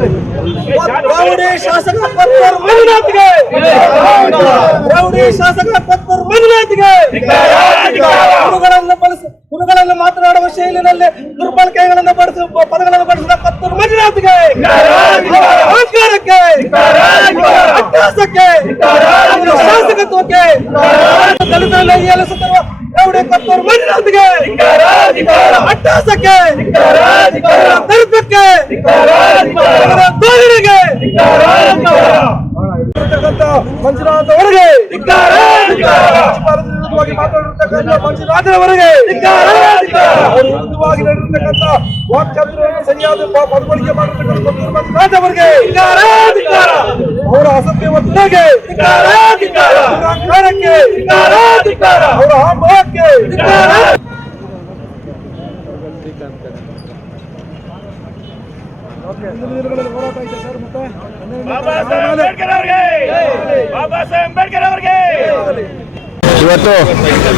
Rowdy ಶಾಸಕ ಪತ್ಮರ್ ಮಂಜುನಾಥ್ಗೆ. Rowdy ಶಾಸಕ ಪತ್ಮರ್ ಮಂಜುನಾಥ್ಗೆ. ಗುರುಗಳನ್ನು ಬಳಸಿ ಗುರುಗಳನ್ನು ಮಾತನಾಡುವ ಶೈಲಿನಲ್ಲಿ ದುರ್ಬಳಕೆಗಳನ್ನು ಬಳಸಿ ಪದಗಳನ್ನು ಬಳಸಿದ ಪತ್ಮರ್ ಮಂಜುನಾಥ್ಗೆ. ಅಹಂಕಾರಕ್ಕೆ ಅಟ್ಟಾಸಕ್ಕೆ ಶಾಸಕತ್ವಕ್ಕೆ. ದಲಿತರನ್ನು ಏಲಿಸುತ್ತಿರುವ ರೌಡಿ ಪತ್ಮರ್ ಮಂಜುನಾಥ್ಗೆ. ಅಟ್ಟಾಸಕ್ಕೆ ದರ್ಪಕ್ಕೆ ಧೋರಣೆಗೆ ಇರ್ತಕ್ಕಂಥ ಮಂಜುನಾಥ್ ಅವರಿಗೆ ರಾಜ್ಯಪಾಲರ ವಿರುದ್ಧವಾಗಿ ಅವರಿಗೆ ಅವರ ವಿರುದ್ಧವಾಗಿ ನಡೆದಿರ್ತಕ್ಕಂಥ ವಾಕ್ಚಾತುರ್ಯವನ್ನು ಸರಿಯಾದ ಪದಬಳಕೆ ಮಾಡಿರ್ತಕ್ಕಂಥ ಅವರಿಗೆ ಅವರ ಅಸಭ್ಯವರ್ತನೆಗೆ ದುರಾಂಕಾರಕ್ಕೆ ಅವರ ಆಂಬಳಕ್ಕೆ ಮುಂದಿನ ದಿನಗಳಲ್ಲಿ ಹೋರಾಟ ಇದೆ ಸರ್ ಮತ್ತೆ ಬಾಬಾ ಸಾಹೇಬ್ ಅಂಬೇಡ್ಕರ್ ಅವರಿಗೆ! ಬಾಬಾ ಸಾಹೇಬ್ ಅಂಬೇಡ್ಕರ್ ಅವರಿಗೆ! ಇವತ್ತು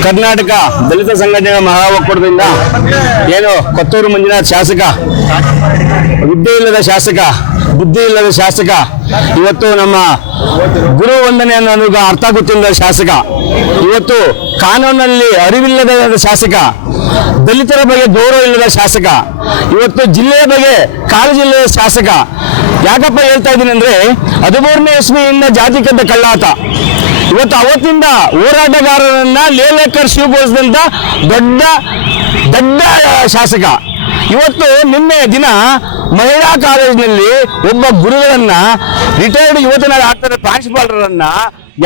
ಕರ್ನಾಟಕ ದಲಿತ ಸಂಘಟನೆಗಳ ಮಹಾ ಒಕ್ಕೂಟದಿಂದ ಏನು ಕೊತ್ತೂರು ಮಂಜುನಾಥ್ ಶಾಸಕ ವಿದ್ಯೆ ಇಲ್ಲದ ಶಾಸಕ, ಬುದ್ಧಿ ಇಲ್ಲದ ಶಾಸಕ, ಇವತ್ತು ನಮ್ಮ ಗುರು ವಂದನೆ ಅನ್ನೋದು ಅರ್ಥ ಗೊತ್ತಿಲ್ಲದ ಶಾಸಕ, ಇವತ್ತು ಕಾನೂನಲ್ಲಿ ಅರಿವಿಲ್ಲದ ಶಾಸಕ, ದಲಿತರ ಬಗ್ಗೆ ಗೌರವ ಇಲ್ಲದ ಶಾಸಕ, ಇವತ್ತು ಜಿಲ್ಲೆಯ ಬಗ್ಗೆ ಜಿಲ್ಲೆಯ ಶಾಸಕ. ಯಾಕಪ್ಪ ಹೇಳ್ತಾ ಇದ್ದೀನಿ ಅಂದ್ರೆ, ಹದಿಮೂರನೇ ಇಸ್ವಿಯಿಂದ ಜಾತಿ ಕದ್ದ ಕಳ್ಳಾಟ. ಇವತ್ತು ಅವತ್ತಿಂದ ಹೋರಾಟಗಾರರನ್ನ ಲೇಲೇಕರ್ ಶಿವಗೋಳಿಸಿದಂತ ದೊಡ್ಡ ದೊಡ್ಡ ಶಾಸಕ. ಇವತ್ತು ನಿನ್ನೆ ದಿನ ಮಹಿಳಾ ಕಾಲೇಜಿನಲ್ಲಿ ಒಬ್ಬ ಗುರುಗಳನ್ನ ರಿಟೈರ್ಡ್ ಯುವತನ ಆಗ್ತಾರೆ, ಪ್ರಾಂಶುಪಾಲರನ್ನ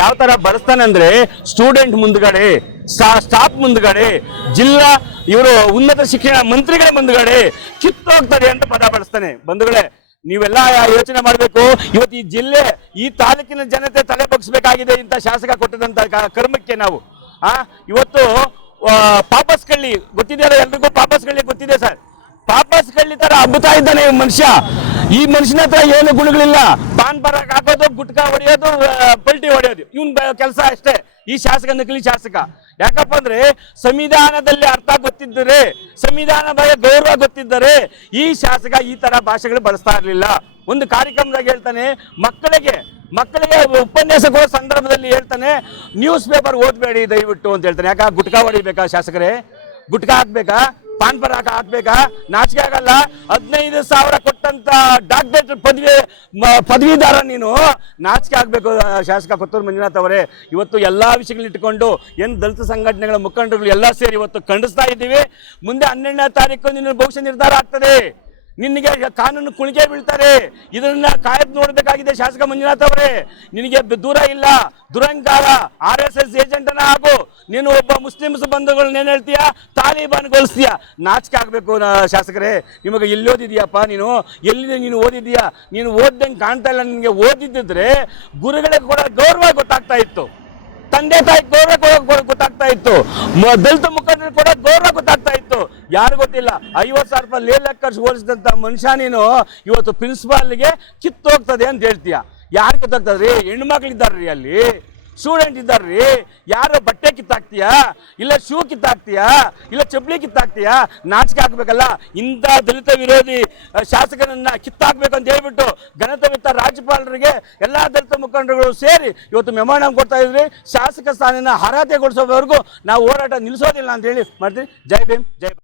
ಯಾವ ತರ ಬಳಸ್ತಾನೆ ಅಂದ್ರೆ ಸ್ಟೂಡೆಂಟ್ ಮುಂದ್ಗಡೆ ಸ್ಟಾಫ್ ಮುಂದ್ಗಡೆ, ಜಿಲ್ಲಾ ಇವರು ಉನ್ನತ ಶಿಕ್ಷಣ ಮಂತ್ರಿಗಳ ಮುಂದ್ಗಡೆ ಕಿತ್ತೋಗ್ತಾರೆ ಅಂತ ಪದ ಬಳಸ್ತಾನೆ. ಬಂಧುಗಳೇ ನೀವೆಲ್ಲ ಯೋಚನೆ ಮಾಡಬೇಕು. ಇವತ್ತು ಈ ಜಿಲ್ಲೆ, ಈ ತಾಲೂಕಿನ ಜನತೆ ತಲೆ ಬಗ್ಸ್ಬೇಕಾಗಿದೆ ಇಂಥ ಶಾಸಕ ಕೊಟ್ಟದಂತ ಕರ್ಮಕ್ಕೆ ನಾವು. ಆ, ಇವತ್ತು ಪಾಪಸ್ ಕಳ್ಳಿ ಗೊತ್ತಿದೆಯಲ್ಲ ಎಲ್ರಿಗೂ ಪಾಪಸ್ ಕಳ್ಳಿ ಗೊತ್ತಿದೆ ಸರ್. ಪಾಪಸ್ ಕಳ್ಳಿ ತರ ಹಬ್ಬುತ್ತಾ ಇದ್ದಾನೆ ಮನುಷ್ಯ. ಈ ಮನುಷ್ಯನ ಹತ್ರ ಏನು ಗುಣಗಳಿಲ್ಲ. ಪಾನ್ ಬರಕ್ ಹಾಕೋದು, ಗುಟ್ಕಾ ಹೊಡೆಯೋದು ಪಲ್ಟಿ ಹೊಡೆಯೋದು. ಇವನ್ ಕೆಲಸ ಅಷ್ಟೇ. ಈ ಶಾಸಕ ನಕಲಿ ಶಾಸಕ. ಯಾಕಪ್ಪ ಅಂದ್ರೆ ಸಂವಿಧಾನದಲ್ಲಿ ಅರ್ಥ ಗೊತ್ತಿದ್ದರೆ ಸಂವಿಧಾನ ಬಗ್ಗೆ ಗೌರವ ಗೊತ್ತಿದ್ದರೆ ಈ ಶಾಸಕ ಈ ತರ ಭಾಷೆಗಳು ಬಳಸ್ತಾ ಇರಲಿಲ್ಲ. ಒಂದು ಕಾರ್ಯಕ್ರಮದಾಗ ಹೇಳ್ತಾನೆ, ಮಕ್ಕಳಿಗೆ ಮಕ್ಕಳಿಗೆ ಉಪನ್ಯಾಸ ಕೊಡೋ ಸಂದರ್ಭದಲ್ಲಿ ಹೇಳ್ತಾನೆ ನ್ಯೂಸ್ ಪೇಪರ್ ಓದಬೇಡಿ ದಯವಿಟ್ಟು ಅಂತ ಹೇಳ್ತಾನೆ. ಯಾಕ? ಗುಟ್ಕಾ ಹೊಡಿಬೇಕಾ ಶಾಸಕರೇ? ಗುಟ್ಕಾ ಹಾಕ್ಬೇಕಾ? ಪಾನ್ ಪರಾಕ ಹಾಕ್ಬೇಕಾ? ನಾಚಿಕೆ ಆಗಲ್ಲ. ಹದಿನೈದು ಸಾವಿರ ಕೊಟ್ಟಂತ ಡಾಕ್ಟರೇಟ್ ಪದವಿ ಪದವೀಧರ ನೀನು ನಾಚಿಕೆ ಆಗ್ಬೇಕು ಶಾಸಕ ಕೊತ್ತೂರು ಮಂಜುನಾಥ್ ಅವರೇ. ಇವತ್ತು ಎಲ್ಲಾ ವಿಷಯಗಳನ್ನ ಇಟ್ಟುಕೊಂಡು ಏನು ದಲಿತ ಸಂಘಟನೆಗಳ ಮುಖಂಡರು ಎಲ್ಲ ಸೇರಿ ಇವತ್ತು ಖಂಡಿಸ್ತಾ ಇದ್ದೀವಿ. ಮುಂದೆ ಹನ್ನೆರಡನೇ ತಾರೀಕು ನಿನ್ನ ಭವಿಷ್ಯ ನಿರ್ಧಾರ ಆಗ್ತದೆ. ನಿನಗೆ ಕಾನೂನು ಕುಣಿಗೆ ಬೀಳ್ತಾರೆ. ಇದನ್ನ ಕಾಯ್ದು ನೋಡಬೇಕಾಗಿದೆ ಶಾಸಕ ಮಂಜುನಾಥ್ ಅವರೇ. ನಿನಗೆ ದೂರ ಇಲ್ಲ. ದುರಂಕಾರ ಆರ್ ಎಸ್ ಎಸ್ ಏಜೆಂಟನ ಆಗು ನೀನು ಒಬ್ಬ ಮುಸ್ಲಿಮ್ಸ್ ಬಂಧುಗಳನ್ನ ಏನ್ ಹೇಳ್ತೀಯ? ತಾಲಿಬಾನ್ಗೊಳಿಸ್ತೀಯ? ನಾಚಿಕೆ ಆಗ್ಬೇಕು ಶಾಸಕರೇ. ನಿಮಗೆ ಎಲ್ಲಿ ಓದಿದೀಯಪ್ಪ ನೀನು? ಎಲ್ಲಿ ನೀನು ಓದಿದ್ಯಾ? ನೀನು ಓದ್ದಂಗೆ ಕಾಣ್ತಾ ಇಲ್ಲ ನಿನಗೆ. ಓದಿದ್ದಿದ್ರೆ ಗುರುಗಳಿಗೆ ಕೂಡ ಗೌರವ ಗೊತ್ತಾಗ್ತಾ ಇತ್ತು. ತಂದೆ ತಾಯಿ ಗೌರವ ಗೊತ್ತಾಗ್ತಾ ಇತ್ತು. ದಲಿತ ಮುಖಂಡರು ಕೂಡ ಗೌರವ ಗೊತ್ತಾಗ್ತಾ ಇತ್ತು. ಯಾರು ಗೊತ್ತಿಲ್ಲ, ಐವತ್ತು ಸಾವಿರ ರೂಪಾಯಿ ಲೇಲಕ್ಕರ್ಸ್ ಹೋಲಿಸಿದಂತ ಮನುಷ್ಯ ನೀನು ಇವತ್ತು ಪ್ರಿನ್ಸಿಪಾಲ್ಗೆ ಕಿತ್ತೋಗ್ತದೆ ಅಂತ ಹೇಳ್ತೀಯ. ಯಾರು ಕಿತ್ತೋಗ್ತದ್ರಿ ಹೆಣ್ಣು ರೀ ಅಲ್ಲಿ. ಸ್ಟೂಡೆಂಟ್ ರೀ ಯಾರು ಬಟ್ಟೆ ಕಿತ್ತಾಕ್ತೀಯಾ? ಇಲ್ಲ ಶೂ ಕಿತ್ತಾಕ್ತೀಯಾ? ಇಲ್ಲ ಚಪ್ಪಲಿ ಕಿತ್ತಾಕ್ತೀಯಾ? ನಾಚಿಕೆ ಹಾಕ್ಬೇಕಲ್ಲ ಇಂಥ ದಲಿತ ವಿರೋಧಿ ಶಾಸಕನನ್ನ ಕಿತ್ತಾಕ್ಬೇಕು ಅಂತ ಹೇಳ್ಬಿಟ್ಟು ಗಣತವಿತ್ತ ರಾಜ್ಯಪಾಲರಿಗೆ ಎಲ್ಲಾ ದಲಿತ ಮುಖಂಡರುಗಳು ಸೇರಿ ಇವತ್ತು ಮೆಮೋರಂ ಕೊಡ್ತಾ ಇದ್ರಿ. ಶಾಸಕ ಸ್ಥಾನನ ಹರಾತೆಗೊಳಿಸೋವರೆಗೂ ನಾವು ಹೋರಾಟ ನಿಲ್ಲಿಸೋದಿಲ್ಲ ಅಂತ ಹೇಳಿ ಮಾಡ್ತೀವಿ ಜೈ ಭೀಮ್, ಜೈ.